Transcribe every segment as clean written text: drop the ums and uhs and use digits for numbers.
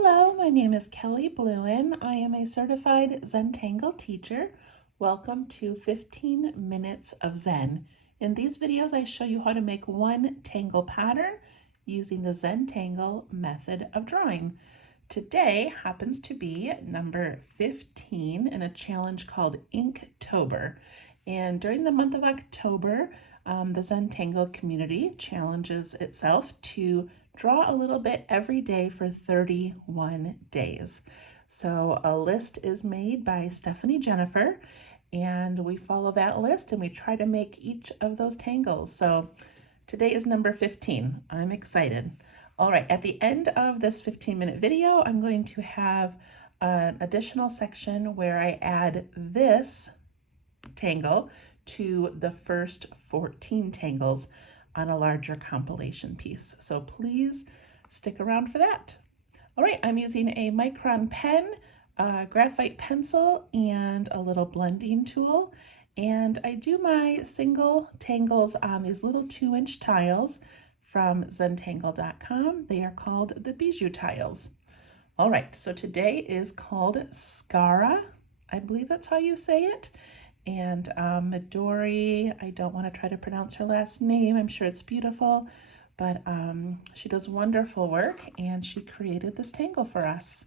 Hello, my name is Kelly Bluen. I am a certified Zentangle teacher. Welcome to 15 Minutes of Zen. In these videos, I show you how to make one tangle pattern using the Zentangle method of drawing. Today happens to be number 15 in a challenge called Inktober. And during the month of October, the Zentangle community challenges itself to draw a little bit every day for 31 days. So a list is made by Stephanie Jennifer, and we follow that list and we try to make each of those tangles. So today is number 15. I'm excited. All right, at the end of this 15-minute video, I'm going to have an additional section where I add this tangle to the first 14 tangles on a larger compilation piece. So please stick around for that. All right, I'm using a micron pen, a graphite pencil, and a little blending tool. And I do my single tangles on these little 2-inch tiles from zentangle.com. They are called the Bijou tiles. All right, so today is called Scara. I believe that's how you say it. And Midori, I don't want to try to pronounce her last name. I'm sure it's beautiful, but she does wonderful work and she created this tangle for us.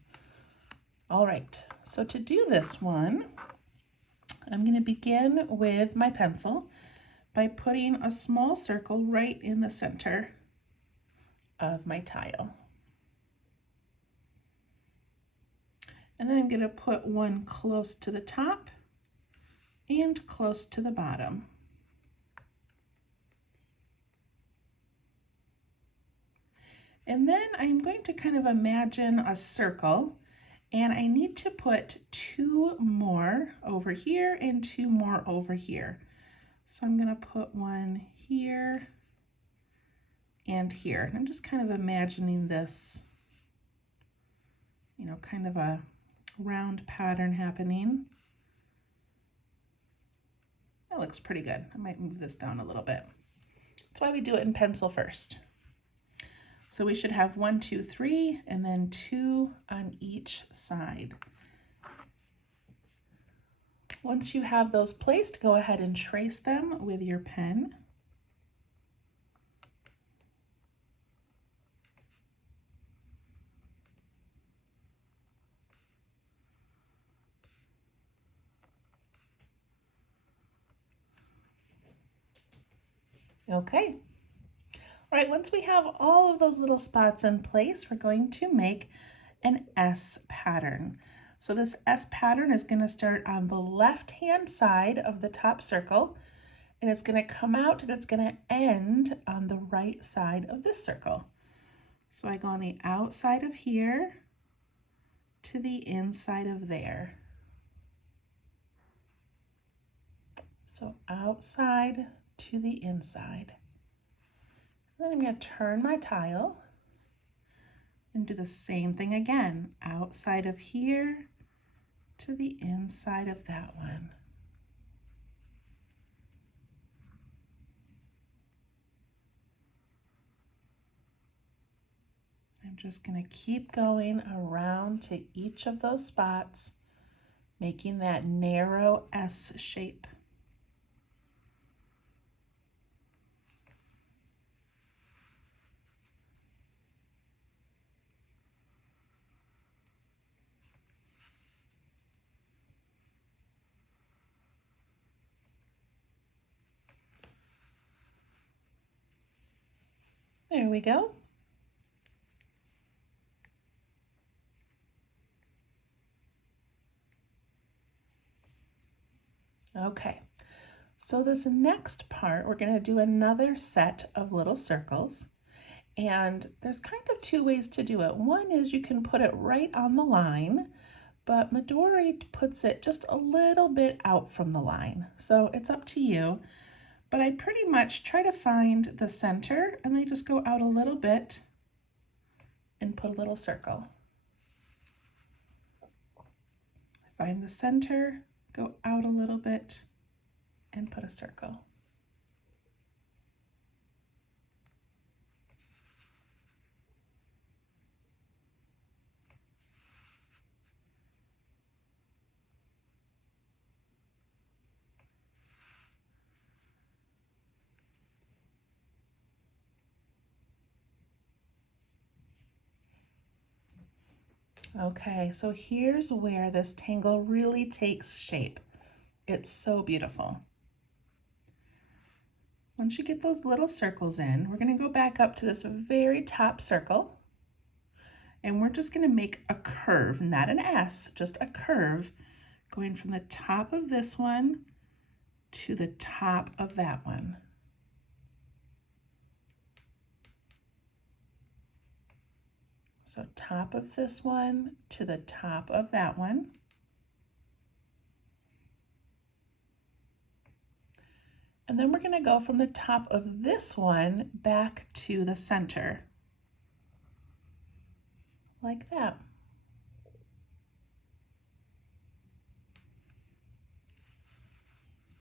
All right, so to do this one, I'm going to begin with my pencil by putting a small circle right in the center of my tile. And then I'm going to put one close to the top and close to the bottom. And then I'm going to kind of imagine a circle, and I need to put 2 more over here and 2 more over here. So I'm going to put one here and here. And I'm just kind of imagining this, kind of a round pattern happening. That looks pretty good. I might move this down a little bit. That's why we do it in pencil first. So we should have 1, 2, 3, and then 2 on each side. Once you have those placed, go ahead and trace them with your pen. Okay. All right, once we have all of those little spots in place, we're going to make an S pattern. So this S pattern is going to start on the left-hand side of the top circle, and it's going to come out and it's going to end on the right side of this circle. So I go on the outside of here to the inside of there. So outside to the inside. Then I'm going to turn my tile and do the same thing again, outside of here to the inside of that one. I'm just going to keep going around to each of those spots, making that narrow S shape. There we go. Okay, so this next part, we're going to do another set of little circles. And there's kind of 2 ways to do it. One is you can put it right on the line, but Midori puts it just a little bit out from the line. So it's up to you. But I pretty much try to find the center, and I just go out a little bit and put a little circle. Find the center, go out a little bit, and put a circle. Okay, so here's where this tangle really takes shape. It's so beautiful. Once you get those little circles in, we're going to go back up to this very top circle, and we're just going to make a curve, not an S, just a curve, going from the top of this one to the top of that one. So top of this one to the top of that one. And then we're going to go from the top of this one back to the center, like that.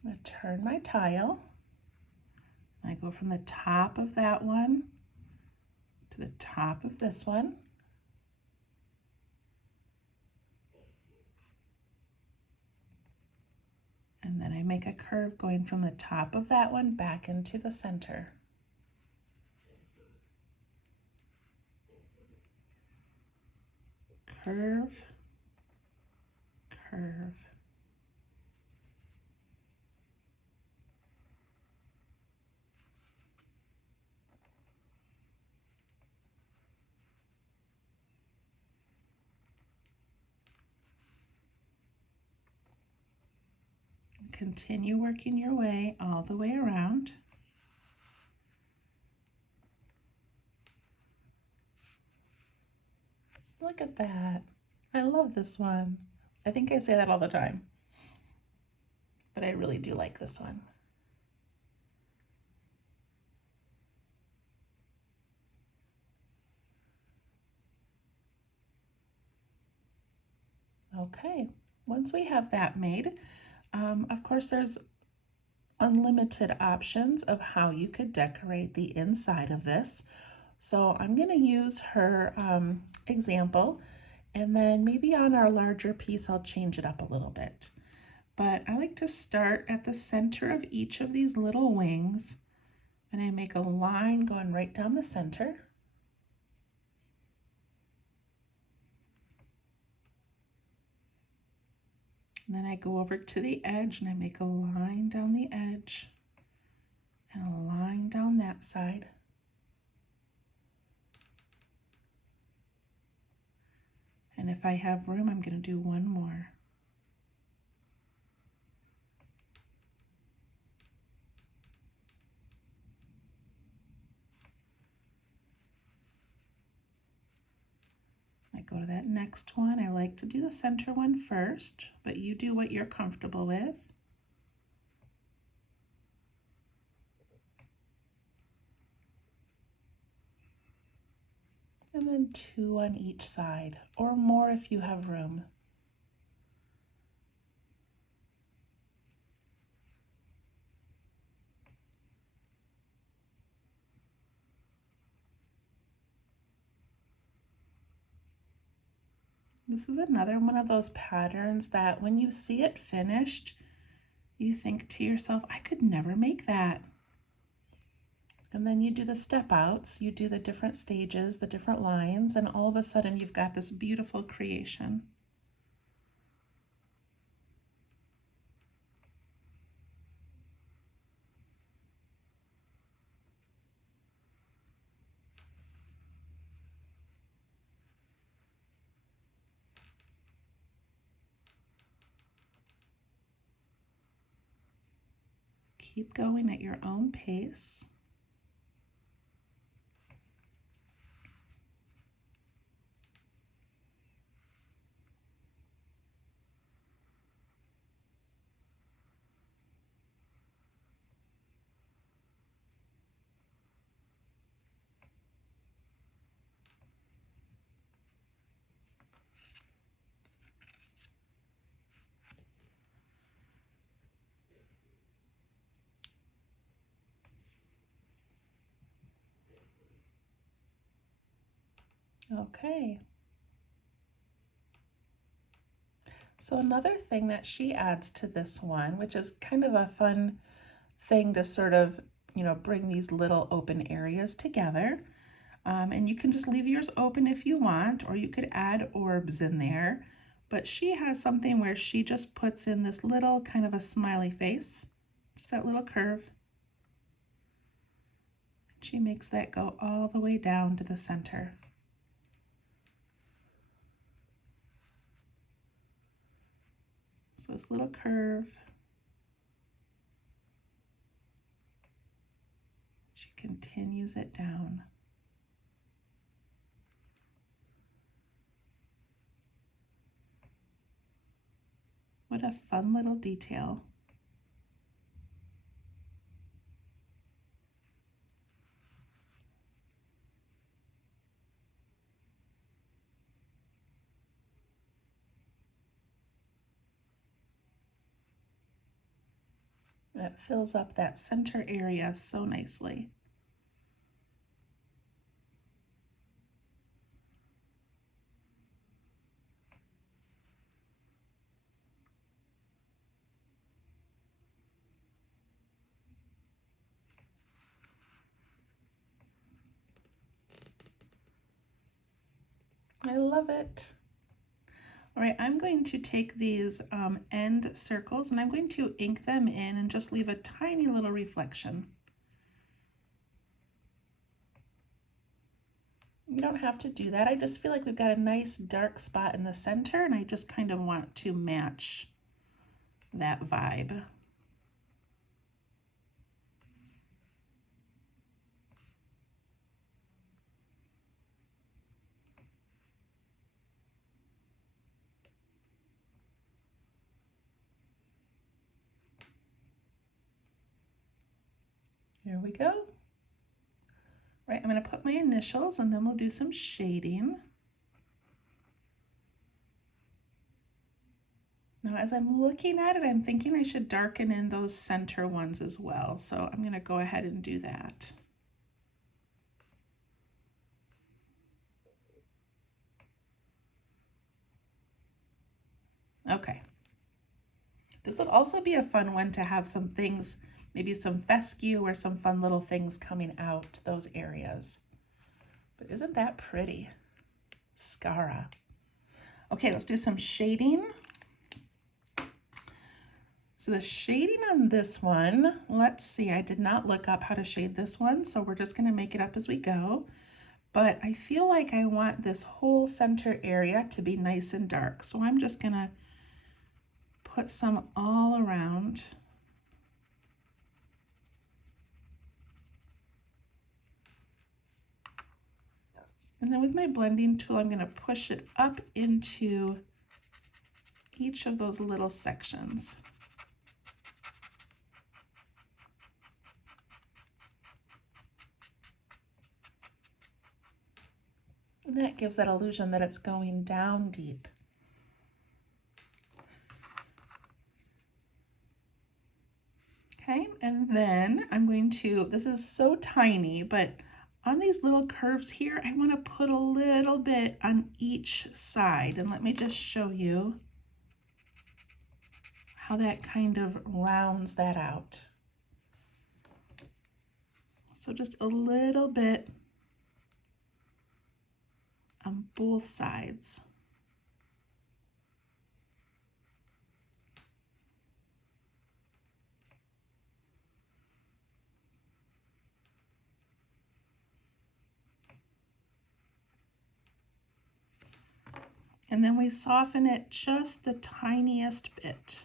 I'm going to turn my tile. I go from the top of that one to the top of this one. And then I make a curve going from the top of that one back into the center. Curve, curve. Continue working your way all the way around. Look at that. I love this one. I think I say that all the time, but I really do like this one. Okay, once we have that made, of course there's unlimited options of how you could decorate the inside of this. So I'm going to use her example, and then maybe on our larger piece I'll change it up a little bit. But I like to start at the center of each of these little wings, and I make a line going right down the center. And then I go over to the edge and I make a line down the edge and a line down that side. And if I have room, I'm going to do one more. I go to that next one. I like to do the center one first, but you do what you're comfortable with. And then 2 on each side, or more if you have room. This is another one of those patterns that when you see it finished, you think to yourself, I could never make that. And then you do the step outs, you do the different stages, the different lines, and all of a sudden you've got this beautiful creation. Keep going at your own pace. Okay. So another thing that she adds to this one, which is kind of a fun thing to sort of, bring these little open areas together. And you can just leave yours open if you want, or you could add orbs in there. But she has something where she just puts in this little kind of a smiley face, just that little curve. She makes that go all the way down to the center. So this little curve. She continues it down. What a fun little detail. That fills up that center area so nicely. I love it. All right, I'm going to take these end circles and I'm going to ink them in and just leave a tiny little reflection. You don't have to do that. I just feel like we've got a nice dark spot in the center and I just kind of want to match that vibe. Here we go. Right, I'm going to put my initials and then we'll do some shading. Now, as I'm looking at it, I'm thinking I should darken in those center ones as well. So I'm going to go ahead and do that. Okay. This would also be a fun one to have some things, maybe some fescue or some fun little things coming out those areas. But isn't that pretty? Scara. Okay, let's do some shading. So the shading on this one, let's see, I did not look up how to shade this one, so we're just gonna make it up as we go. But I feel like I want this whole center area to be nice and dark. So I'm just gonna put some all around. And then with my blending tool, I'm going to push it up into each of those little sections. And that gives that illusion that it's going down deep. Okay, and then I'm going to, this is so tiny, but on these little curves here, I want to put a little bit on each side. And let me just show you how that kind of rounds that out. So just a little bit on both sides. And then we soften it just the tiniest bit.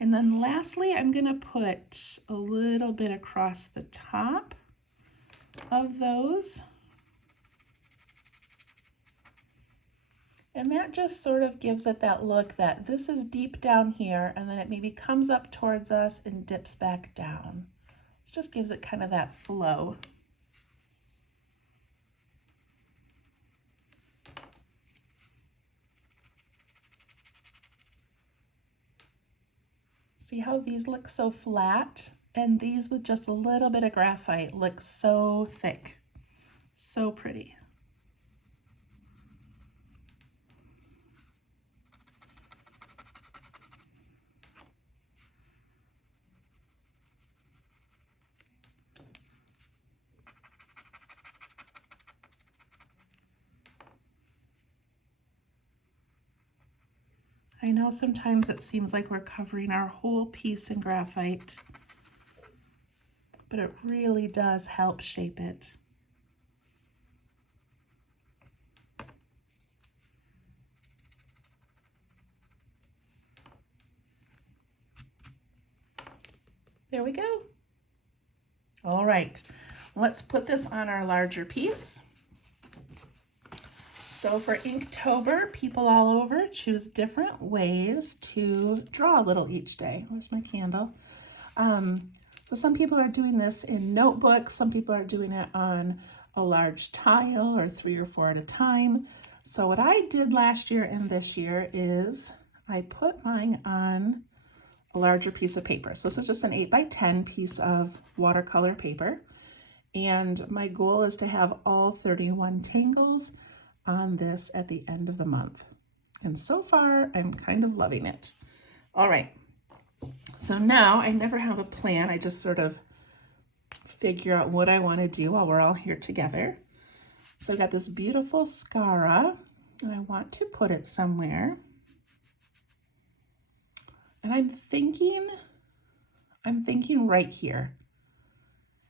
And then lastly, I'm going to put a little bit across the top of those. And that just sort of gives it that look that this is deep down here and then it maybe comes up towards us and dips back down. It just gives it kind of that flow. See how these look so flat? And these with just a little bit of graphite look so thick. So pretty. I know sometimes it seems like we're covering our whole piece in graphite, but it really does help shape it. There we go. All right, let's put this on our larger piece. So for Inktober, people all over choose different ways to draw a little each day. Where's my candle? So some people are doing this in notebooks. Some people are doing it on a large tile or 3 or 4 at a time. So what I did last year and this year is I put mine on a larger piece of paper. So this is just an 8 by 10 piece of watercolor paper. And my goal is to have all 31 tangles on this at the end of the month. And so far, I'm kind of loving it. All right, so now I never have a plan. I just sort of figure out what I want to do while we're all here together. So I got this beautiful Scara, and I want to put it somewhere. And I'm thinking right here.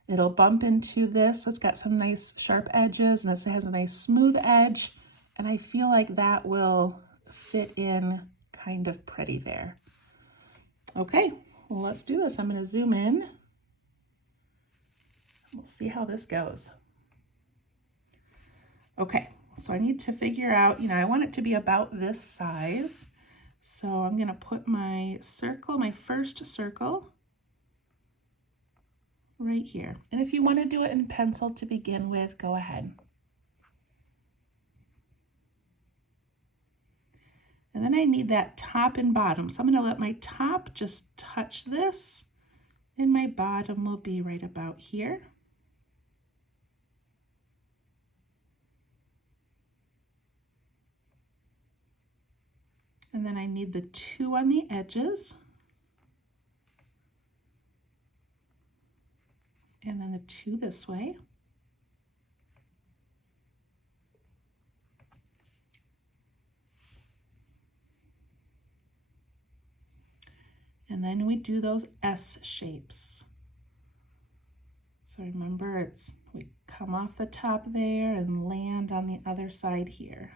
It'll bump into this, so it's got some nice sharp edges, and this has a nice smooth edge, and I feel like that will fit in kind of pretty there. Okay, well, let's do this. I'm going to zoom in. We'll see how this goes. Okay, so I need to figure out, I want it to be about this size. So I'm going to put my circle, my first circle, right here. And if you want to do it in pencil to begin with, go ahead. And then I need that top and bottom. So I'm going to let my top just touch this, and my bottom will be right about here. And then I need the 2 on the edges. And then the 2 this way. And then we do those S shapes. So remember, we come off the top there and land on the other side here.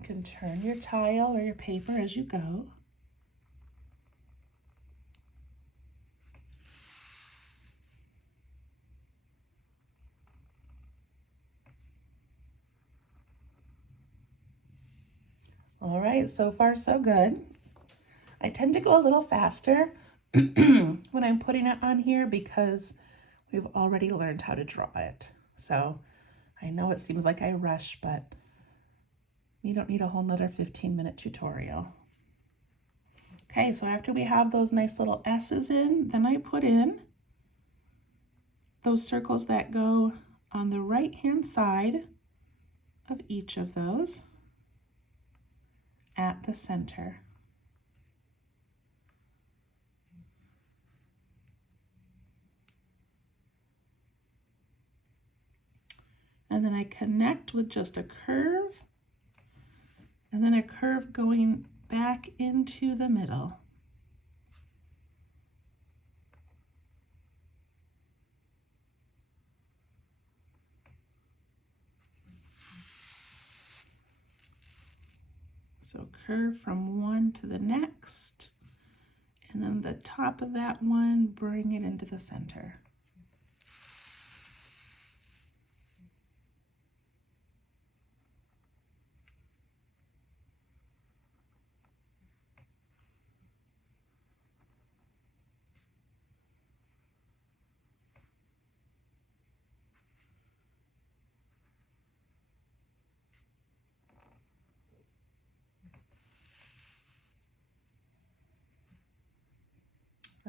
You can turn your tile or your paper as you go. All right, so far so good. I tend to go a little faster when I'm putting it on here because we've already learned how to draw it. So I know it seems like I rush, but you don't need a whole nother 15-minute tutorial. Okay, so after we have those nice little S's in, then I put in those circles that go on the right-hand side of each of those at the center. And then I connect with just a curve, and then a curve going back into the middle. So curve from one to the next, and then the top of that one, bring it into the center.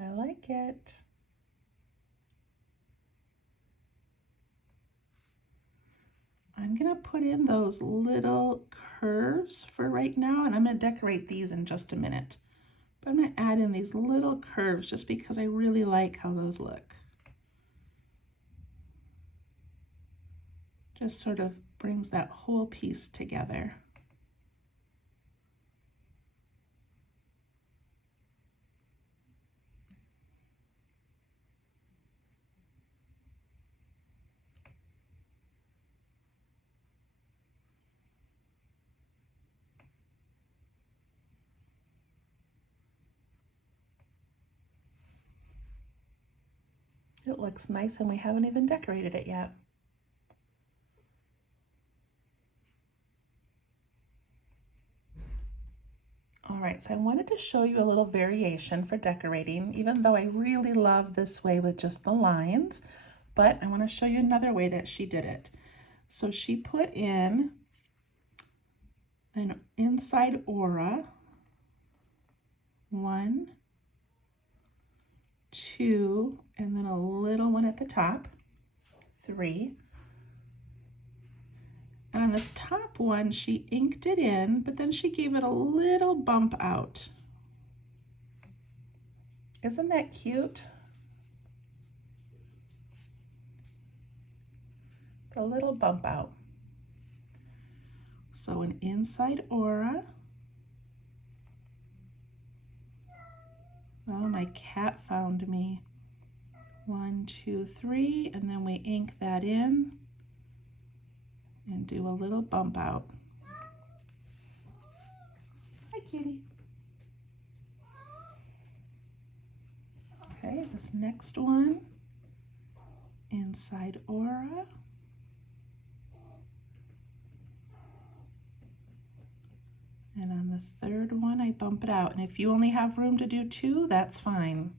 I like it. I'm gonna put in those little curves for right now, and I'm gonna decorate these in just a minute. But I'm gonna add in these little curves just because I really like how those look. Just sort of brings that whole piece together. It looks nice and we haven't even decorated it yet. All right, so I wanted to show you a little variation for decorating, even though I really love this way with just the lines, but I want to show you another way that she did it. So she put in an inside aura, 1, 2, and then a little one at the top, 3. And on this top one, she inked it in, but then she gave it a little bump out. Isn't that cute? The little bump out. So an inside aura. Oh, my cat found me. 1, 2, 3, and then we ink that in and do a little bump out. Hi, kitty. Okay, this next one, inside aura. And on the third one, I bump it out. And if you only have room to do 2, that's fine.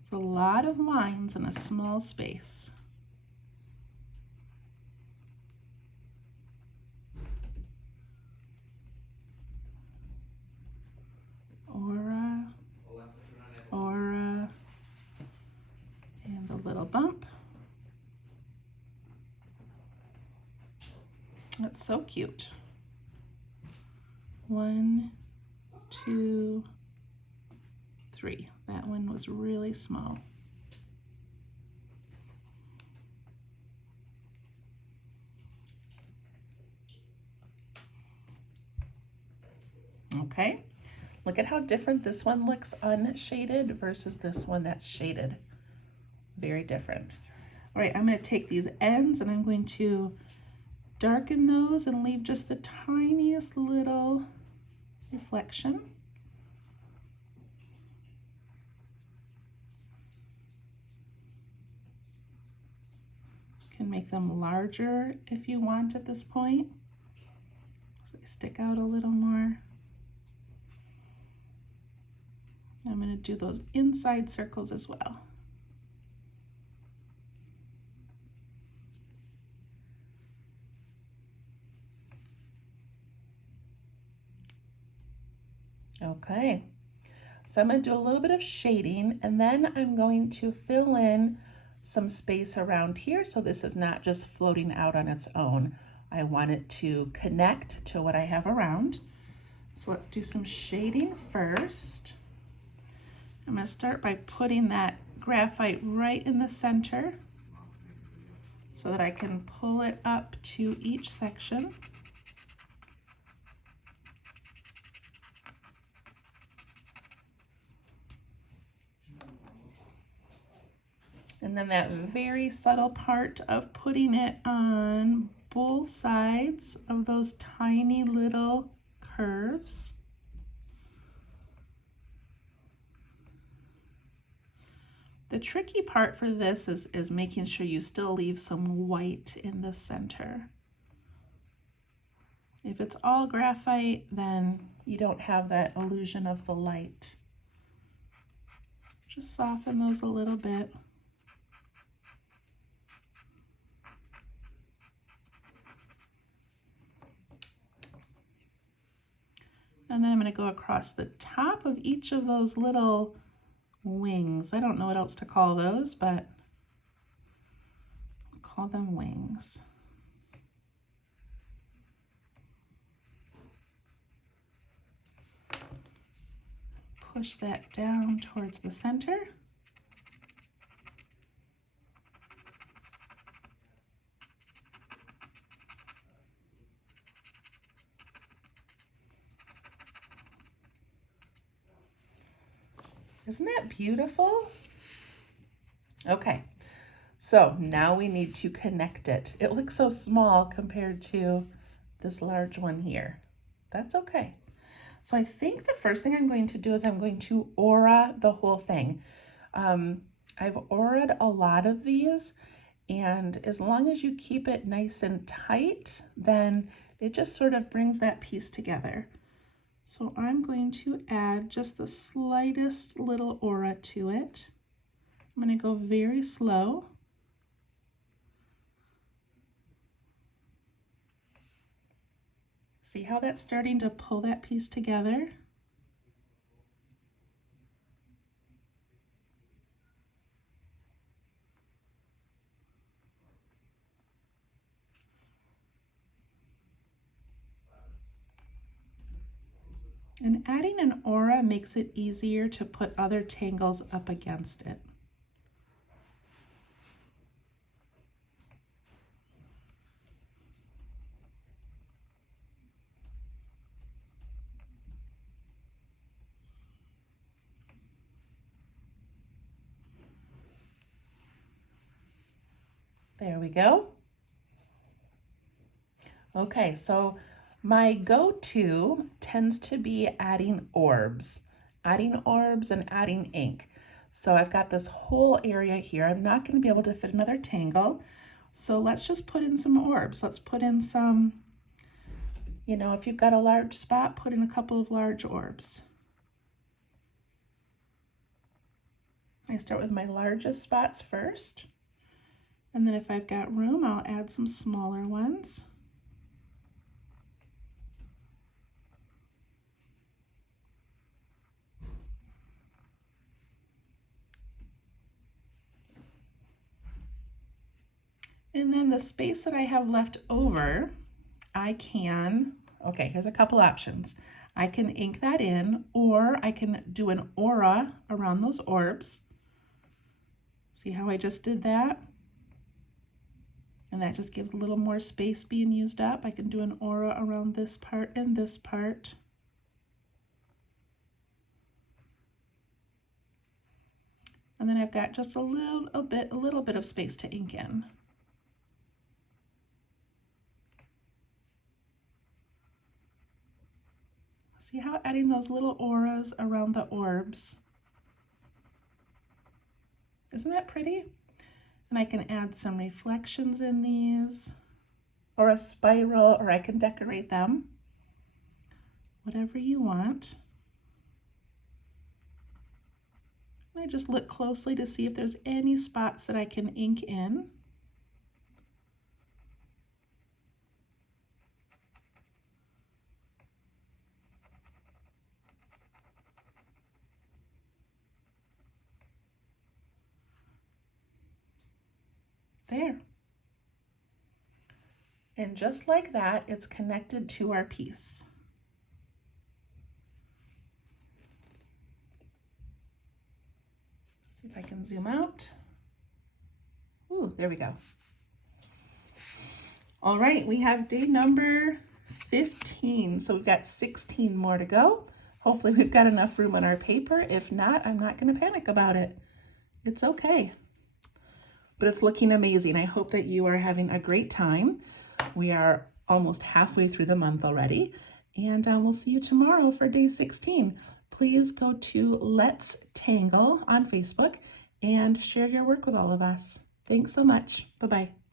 It's a lot of lines in a small space. Aura, aura, and the little bump. That's so cute. 1, 2, 3. That one was really small. Okay, look at how different this one looks unshaded versus this one that's shaded. Very different. All right, I'm going to take these ends and I'm going to darken those and leave just the tiniest little reflection. You can make them larger if you want at this point. So they stick out a little more. I'm going to do those inside circles as well. Okay, so I'm going to do a little bit of shading and then I'm going to fill in some space around here so this is not just floating out on its own. I want it to connect to what I have around. So let's do some shading first. I'm going to start by putting that graphite right in the center so that I can pull it up to each section. And then that very subtle part of putting it on both sides of those tiny little curves. The tricky part for this is making sure you still leave some white in the center. If it's all graphite, then you don't have that illusion of the light. Just soften those a little bit. And then I'm going to go across the top of each of those little wings. I don't know what else to call those, but I'll call them wings. push that down towards the center. Isn't that beautiful? Okay, so now we need to connect it. It looks so small compared to this large one here. That's okay. So I think the first thing I'm going to do is I'm going to aura the whole thing. I've auraed a lot of these, and as long as you keep it nice and tight, then it just sort of brings that piece together. So I'm going to add just the slightest little aura to it. I'm going to go very slow. See how that's starting to pull that piece together? And adding an aura makes it easier to put other tangles up against it. There we go. Okay, so my go-to tends to be adding orbs and adding ink. So I've got this whole area here. I'm not going to be able to fit another tangle. So let's just put in some orbs. Let's put in some, you know, if you've got a large spot, put in a couple of large orbs. I start with my largest spots first. And then if I've got room, I'll add some smaller ones. And then the space that I have left over, I can, okay, here's a couple options. I can ink that in, or I can do an aura around those orbs. See how I just did that? And that just gives a little more space being used up. I can do an aura around this part and this part. And then I've got just a little bit of space to ink in. See how adding those little auras around the orbs, isn't that pretty? And I can add some reflections in these, or a spiral, or I can decorate them, whatever you want. And I just look closely to see if there's any spots that I can ink in. There. And just like that, it's connected to our piece. See if I can zoom out. Ooh, there we go. All right, we have day number 15. So we've got 16 more to go. Hopefully we've got enough room on our paper. If not, I'm not gonna panic about it. It's okay. But it's looking amazing. I hope that you are having a great time. We are almost halfway through the month already, and we'll see you tomorrow for day 16. Please go to Let's Tangle on Facebook and share your work with all of us. Thanks so much. Bye-bye.